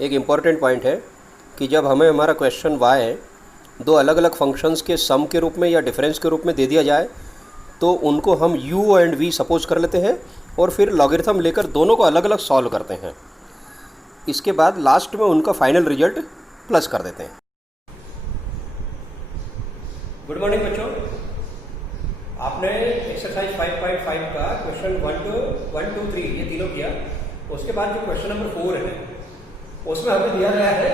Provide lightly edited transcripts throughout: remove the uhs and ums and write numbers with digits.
एक important point है कि जब हमें हमारा क्वेश्चन y दो अलग अलग फंक्शंस के सम के रूप में या डिफरेंस के रूप में दे दिया जाए तो उनको हम u एंड v सपोज कर लेते हैं और फिर लॉगरिथम लेकर दोनों को अलग अलग सॉल्व करते हैं। इसके बाद लास्ट में उनका फाइनल रिजल्ट प्लस कर देते हैं। गुड मॉर्निंग बच्चों, आपने एक्सरसाइज 5.5 का क्वेश्चन 1 2 3 ये तीनों किया। उसके बाद जो क्वेश्चन नंबर 4 है उसमें हमें दिया गया है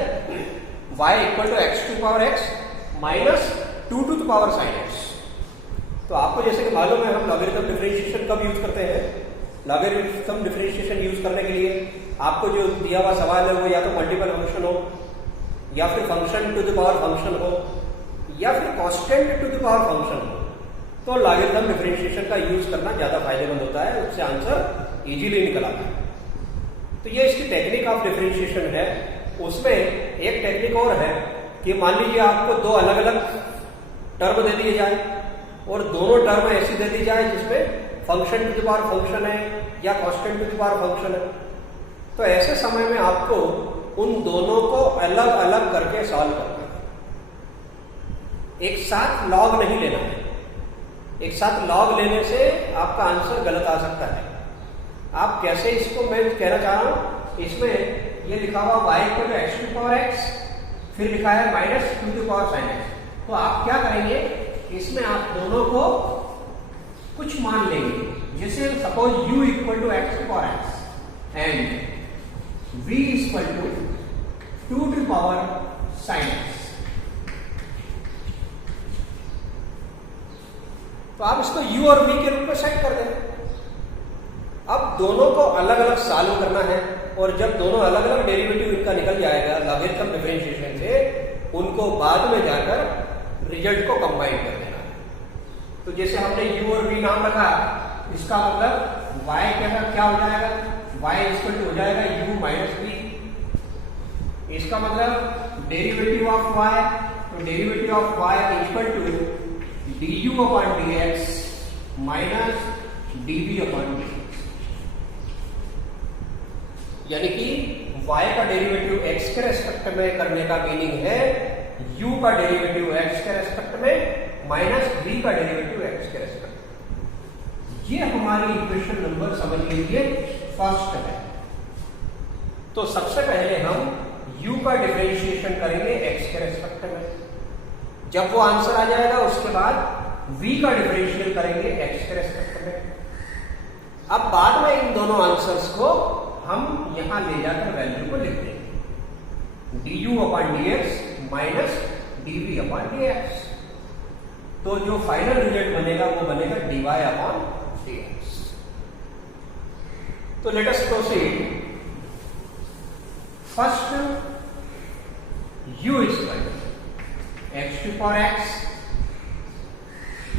y equal to x to power x minus 2 to the power sine x. तो आपको जैसे कि मालूम है हम लॉगरिथम डिफरेंशिएशन कब यूज करते हैं। लॉगरिथम डिफरेंशिएशन यूज करने के लिए आपको जो दिया हुआ सवाल है वो या तो मल्टीपल फंक्शन हो या फिर function to the power function हो या फिर constant to the power function हो, तो लॉगरिथम डिफरेंशिएशन का यूज करना ज्यादा फायदेमंद होता है, उससे आंसर इजीली निकल आता है। तो ये इसकी टेक्निक ऑफ डिफरेंशिएशन है। उसमें एक टेक्निक और है कि मान लीजिए आपको दो अलग अलग टर्म दे दिए जाए और दोनों टर्म ऐसी दे दी जाए जिसमें function to the power function है या constant to the power function है। तो ऐसे समय में आपको उन दोनों को अलग अलग करके सॉल्व करना है। एक साथ लॉग नहीं लेना है। एक साथ लॉग लेने से आपका आंसर गलत आ सकता है। आप कैसे, इसको मैं कहना चाह रहा हूं, इसमें ये लिखा हुआ y equal to x to power x, फिर लिखा है minus 2 to power sine x. तो आप क्या करेंगे, इसमें आप दोनों को कुछ मान लेंगे। जैसे suppose u equal to x to power x and v equal to 2 to power sine x. तो आप इसको u और v के रूप में सेट कर दें। अब दोनों को अलग अलग सॉल्व करना है और जब दोनों अलग अलग डेरिवेटिव इनका निकल जाएगा लॉगरिथम डिफरेंशिएशन से, उनको बाद में जाकर रिजल्ट को कंबाइन कर देना है। तो जैसे हमने u और v नाम रखा, इसका मतलब y क्या हो जाएगा, y इक्वल टू हो जाएगा u माइनस v। इसका मतलब डेरिवेटिव ऑफ y, तो derivative of y equal to du upon dx minus dv upon dx। यानी कि y का डेरिवेटिव x के रेस्पेक्ट में करने का मीनिंग है u का डेरिवेटिव x के रेस्पेक्ट में माइनस v का डेरिवेटिव x के रेस्पेक्ट। ये हमारी इक्वेशन नंबर, समझ लीजिए, फर्स्ट है। तो सबसे पहले हम u का डिफरेंशिएशन करेंगे x के रेस्पेक्ट में। जब वो आंसर आ जाएगा उसके बाद v का डिफरेंशियल करेंगे x के रेस्पेक्ट में। अब बाद में इन दोनों आंसर्स को हम यहां ले जाकर वैल्यू को लिख देंगे du upon dx minus dv upon dx। तो जो फाइनल रिजल्ट बनेगा वो बनेगा dy अपॉन dx। तो let us proceed. First u इक्वल एक्स टू पावर एक्स।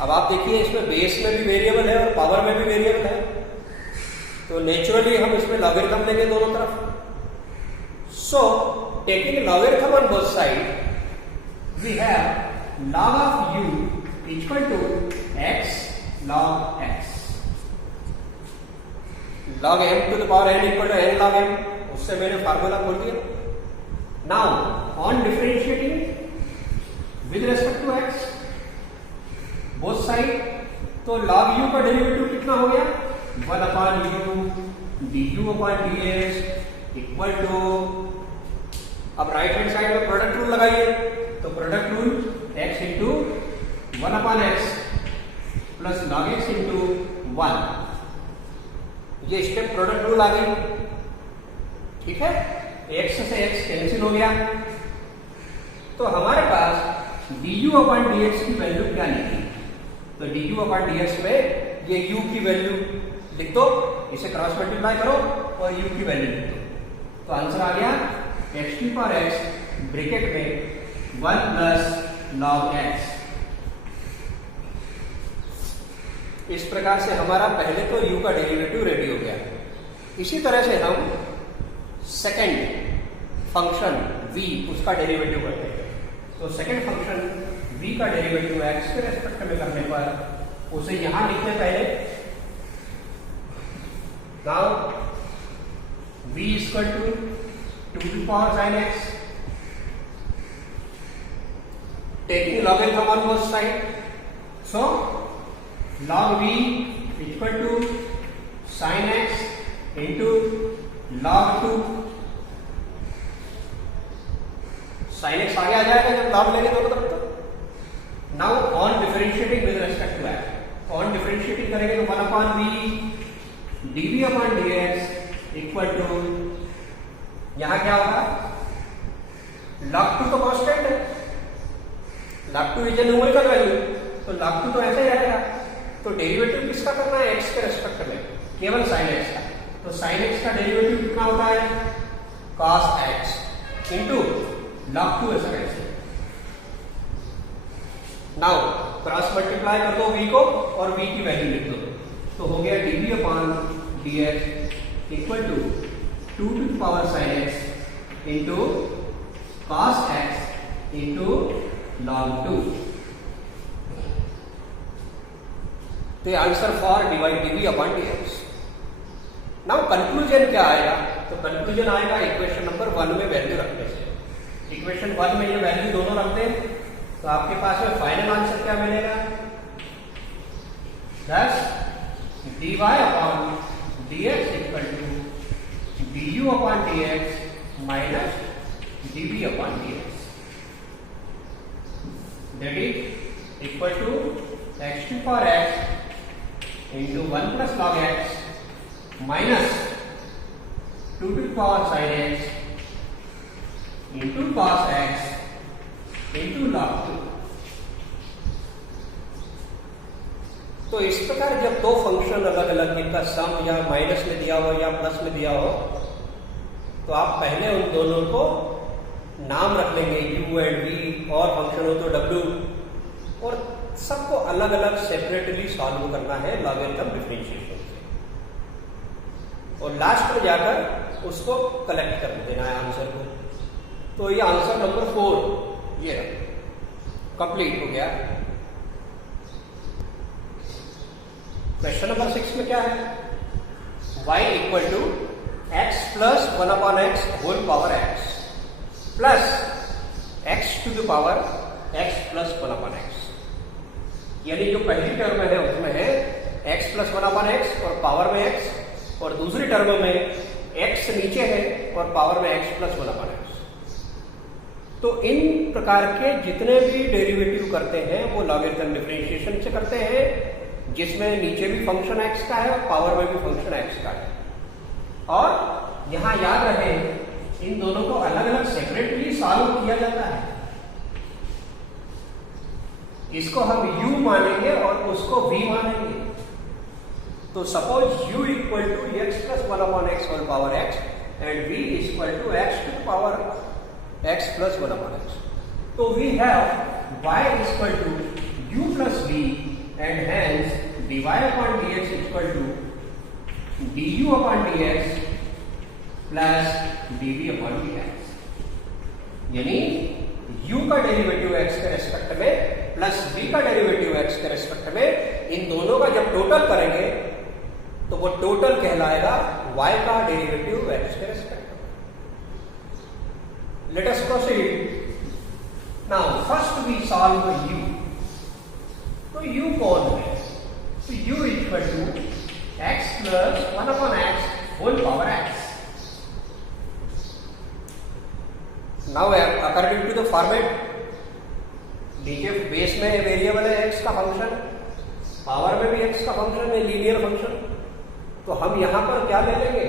अब आप देखिए इसमें बेस में भी वेरिएबल है और पावर में भी वेरिएबल है, तो नेचुरली हम इसमें लॉगरिथम लेंगे दोनों तरफ। So taking logarithm on both side we have log of u equal to x log x। log m to the power n equal to n log m, उससे मैंने फार्मूला खोल दिया। Now on differentiating with respect to x both side, तो log u का derivative कितना हो गया, 1 upon u du upon dx equal to, अब राइट हैंड साइड में प्रोडक्ट रूल लगाइए, तो product rule x into 1 upon x plus log x into 1। ये स्टेप प्रोडक्ट रूल आ गई, ठीक है। x से x कैंसिल हो गया, तो हमारे पास du अपॉन dx की वैल्यू क्या निकली। तो du अपॉन dx में ये u की वैल्यू लिख दो, इसे क्रॉस मल्टीप्लाई करो और u की वैल्यू लिख दो। तो आंसर आ गया x to power x bracket में 1 प्लस log x। इस प्रकार से हमारा पहले तो u का डेरिवेटिव रेडी हो गया। इसी तरह से हम सेकंड फंक्शन v उसका डेरिवेटिव करते हैं। तो सेकंड फंक्शन v का डेरिवेटिव x के रेस्पेक्ट में करने पर उसे यहां लिखने पहले, now v equal to 2 to the power sin x, taking logarithm on both sides, so log v equal to sin x into log 2. sin x आगे आ जाएगा जब log लेंगे दोनों तरफ। तो now on differentiating with respect to x, on differentiating करेंगे तो 1 upon v dv upon dx equal to, यहां क्या होगा, log 2 तो कांस्टेंट है, log 2 is a numerical value, तो log 2 तो ऐसे ही रहेगा। तो डेरिवेटिव किसका करना है, x के रेस्पेक्ट में, केवल sin x का। तो sin x का डेरिवेटिव कितना होता है, cos x इंटू log 2 ऐसा कैसे। नाउ क्रॉस मल्टीप्लाई कर दो v को और v की वैल्यू लिख दो, तो हो गया dv upon dx equal to 2 to the power sin x into cos x into log 2। तो ये answer for dv upon dx। Now conclusion क्या आएगा, तो कंक्लूजन आएगा इक्वेशन नंबर 1 में वैल्यू रखने से। इक्वेशन 1 में ये वैल्यू दोनों रख दें तो आपके पास में फाइनल आंसर क्या मिलेगा, 10 dy upon dx equal to du upon dx minus dv upon dx, that is equal to x to power x into 1 plus log x minus 2 to the power sin x into cos x into log 2। तो इस प्रकार जब दो function अलग अलग जिनका सम या minus में दिया हो या प्लस में दिया हो, तो आप पहले उन दोनों को नाम रख लेंगे u एंड v, और फंक्शन हो तो w, और सबको अलग अलग सेपरेटली सॉल्व करना है लॉगरिथम डिफरेंशिएशन से, और लास्ट में जाकर उसको कलेक्ट कर देना है आंसर को। तो ये आंसर नंबर 4 ये कंप्लीट हो गया। क्वेश्चन नंबर 6 में क्या है, y equal to x plus 1 upon x whole power x plus x to the power x plus 1 upon x, यानी जो पहली टर्म है उसमें है x प्लस 1 अपॉन x और पावर में x, और दूसरी टर्म में x नीचे है और पावर में x प्लस 1 अपॉन x। तो इन प्रकार के जितने भी डेरिवेटिव करते हैं वो लॉगरिथम डिफरेंशिएशन से करते हैं, जिसमें नीचे भी फंक्शन x का है और पावर में भी फंक्शन x का है। और यहां याद रहे इन दोनों को अलग अलग सेपरेटली सॉल्व किया जाता है, इसको हम u मानेंगे और उसको v मानेंगे। तो suppose u equal to x plus 1 upon x whole power x and v equal to x to power x plus 1 upon x. So we have y is equal to u plus v, and hence dy upon dx equal to du upon dx plus dv upon dx, यानी u का derivative x के respect में plus v का derivative x के respect में, इन दोनों का जब टोटल करेंगे तो वो टोटल कहलाएगा y का डेरिवेटिव x के रेस्पेक्ट में। Let us proceed. Now first we solve u. तो u कौन है, तो u equal to x plus 1 upon x whole power x। Now according to the format, नीचे बेस में वेरिएबल है x का फंक्शन, पावर में भी x का फंक्शन है, लीनियर फंक्शन। तो हम यहां पर क्या ले लेंगे,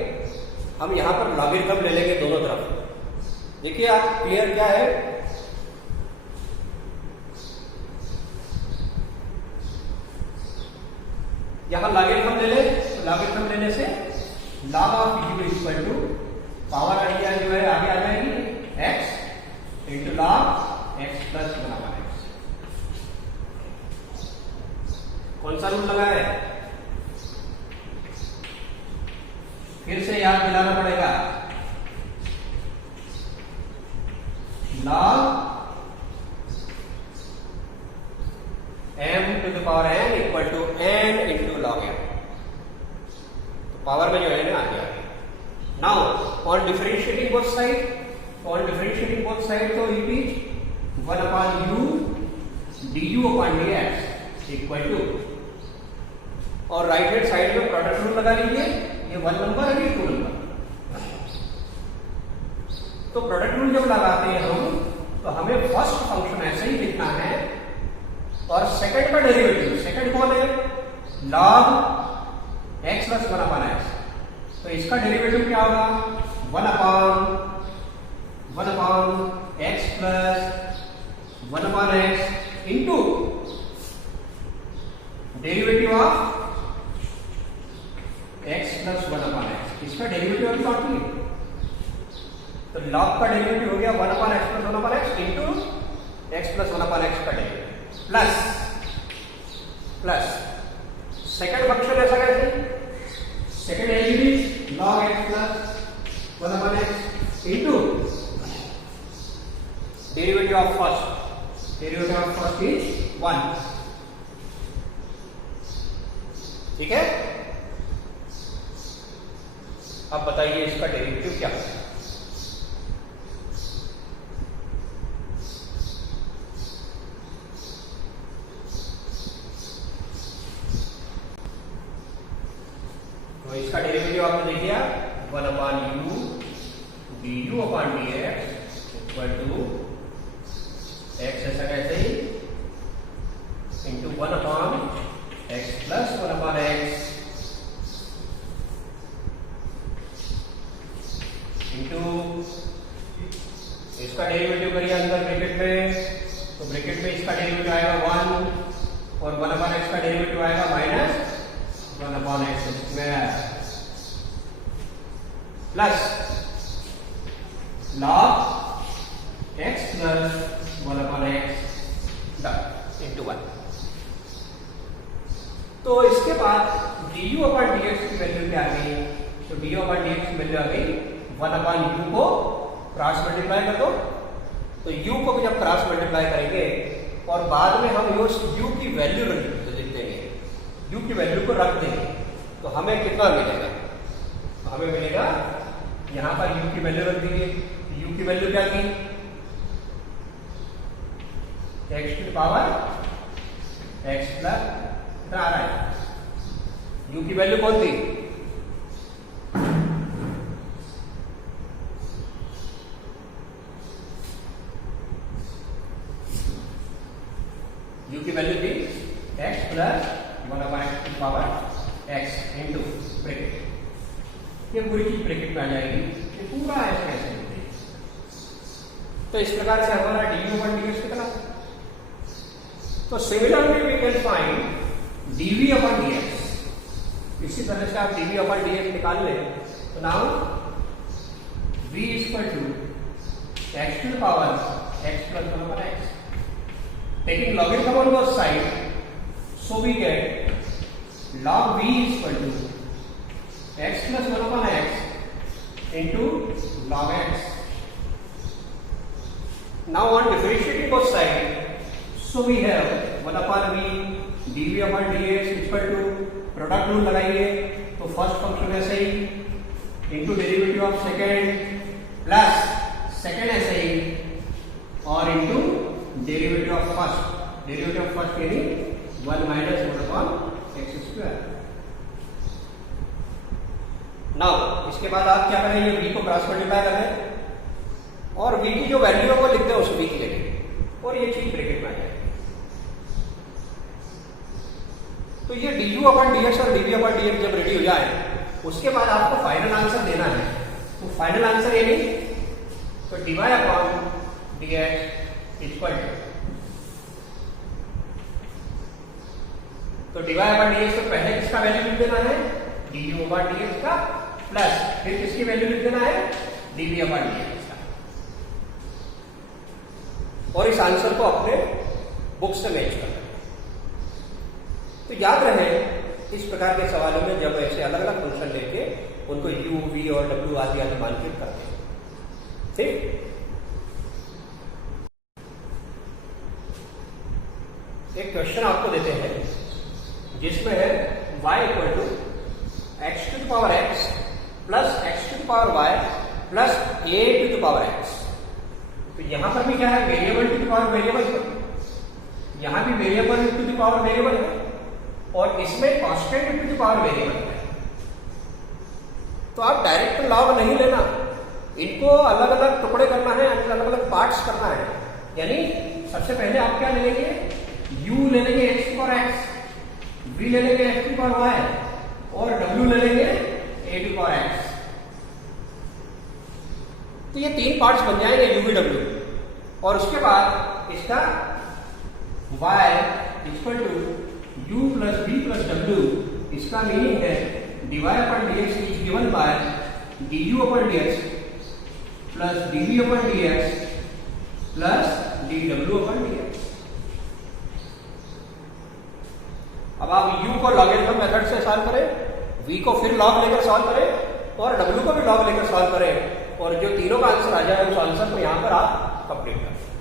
हम यहां पर लॉगरिथम ले लेंगे दोनों तरफ। देखिए आप क्लियर क्या है, यहां लॉगरिथम ले ले, तो लॉगरिथम लेने से log of u equal to power idea जो है आगे आ जाएगी x into log x plus 1 upon x। कौन सा रूल लगा है, फिर से याद दिलाना पड़ेगा, log m to the power n equal to n into log m। तो पावर में जो है ना आ गया। Now on differentiating both side, तो it is 1/u du upon dx equal to, और राइट हैंड साइड में प्रोडक्ट रूल लगा लीजिए, ये 1 नंबर है, ये 2 नंबर। तो प्रोडक्ट रूल जब लगाते हैं हम, तो हमें फर्स्ट फंक्शन ऐसे ही लिखना है, और सेकंड का डेरिवेटिव, सेकंड कौन है, log x प्लस 1/x, तो इसका डेरिवेटिव क्या होगा, 1/x plus 1/x into derivative of x plus 1/x, इसका डेरिवेटिव अभी बाकी है, तो log का डेरिवेटिव हो गया 1/x plus 1/x into x plus 1/x का डेरिवेटिव प्लस सेकंड फंक्शन ऐसा कैसे, second element log x plus 1/x into derivative of first is 1, ठीक है। अब बताइए इसका डेरिवेटिव क्या है, तो इसका डेरिवेटिव आपने लिख दिया 1/u du upon dx equal to x ऐसा कैसे ही into 1/x plus 1/x into इसका डेरिवेटिव करिए अंदर ब्रैकेट में, तो ब्रैकेट में इसका डेरिवेटिव आएगा 1 और 1/x का डेरिवेटिव आएगा -1/x square plus log x plus 1/x into 1। तो इसके बाद du upon dx की वैल्यू क्या आ गई, तो du upon dx की वैल्यू आ गई 1/u को क्रॉस मल्टीप्लाई कर दो, तो u को जब क्रॉस मल्टीप्लाई करेंगे और बाद में हम u की वैल्यू लिख देंगे, u की वैल्यू को रख देंगे, तो हमें कितना मिलेगा, हमें मिलेगा यहां पर u की वैल्यू रख दीजिए, u की वैल्यू क्या थी, x to power x plus कितना आ रहा है, u की वैल्यू कौन थी, u की वैल्यू थी x plus 1/x to power x into bracket, ये पूरी चीज ब्रैकेट में आ जाएगी, ये पूरा ऐसे ऐसे होते हैं। तो इस प्रकार से हमारा du upon dx कितना, तो similarly we can find dv upon dx, इसी तरह से आप dv upon dx निकाल लें, तो नाउ v equal to x to the power x plus 1/x, taking logarithm on both sides, so we get log v equal to x plus 1/x into log x. Now on differentiating both sides, so we have 1/v dv upon dx equal to product rule लगाइए, तो first function ऐसे ही into derivative of second plus second ऐसे ही और into derivative of first यानी 1 - 1/x square. Now इसके बाद आप क्या करेंगे, v को क्रॉस मल्टीप्लाई कर दें और v की जो वैल्यू है वो लिख दें उस v की जगह, और ये चीज ब्रैकेट में आ जाएगी। तो ये du upon dx और dv upon dx जब रेडी हो जाए, उसके बाद आपको फाइनल आंसर देना है, तो फाइनल आंसर ये नहीं, तो dy upon dx इक्वल तो dy upon dx तो पहले किसका वैल्यू लिख देना है, du upon dx का, प्लस फिर किसकी वैल्यू लिख देना है, dv upon dx का, और इस आंसर को अपने बुक से मैच करना। तो याद रहे इस प्रकार के सवालों में जब ऐसे अलग अलग फंक्शन लेके उनको u, v और w आदि मानचित्र करते हैं, ठीक। एक क्वेश्चन आपको देते हैं जिसमें है y equal to x to the power x plus x to the power y plus a to the power x. तो यहां पर भी क्या है, variable to the power variable है, यहां भी variable to the power variable है और इसमें constant to the power variable है। तो आप डायरेक्ट लॉग नहीं लेना, इनको अलग अलग टुकड़े करना है, अलग अलग पार्ट्स करना है। यानी सबसे पहले आप क्या ले लेंगे, u ले लेंगे x की पावर x, v ले लेंगे x की पावर y और w ले लेंगे a की पावर x। तो ये 3 पार्ट्स बन जाएंगे u v w। और उसके बाद इसका y equal to u plus v plus w, इसका मीनिंग है dy upon dx is given by du upon dx plus dv upon dx plus dw upon dx। अब आप u को लॉगरिथम मेथड से सॉल्व करें, v को फिर log लेकर सॉल्व करें और w को भी लॉग लेकर सॉल्व करें और जो तीनों का आंसर आ जाए उस आंसर को यहां पर आप कंप्लीट करें।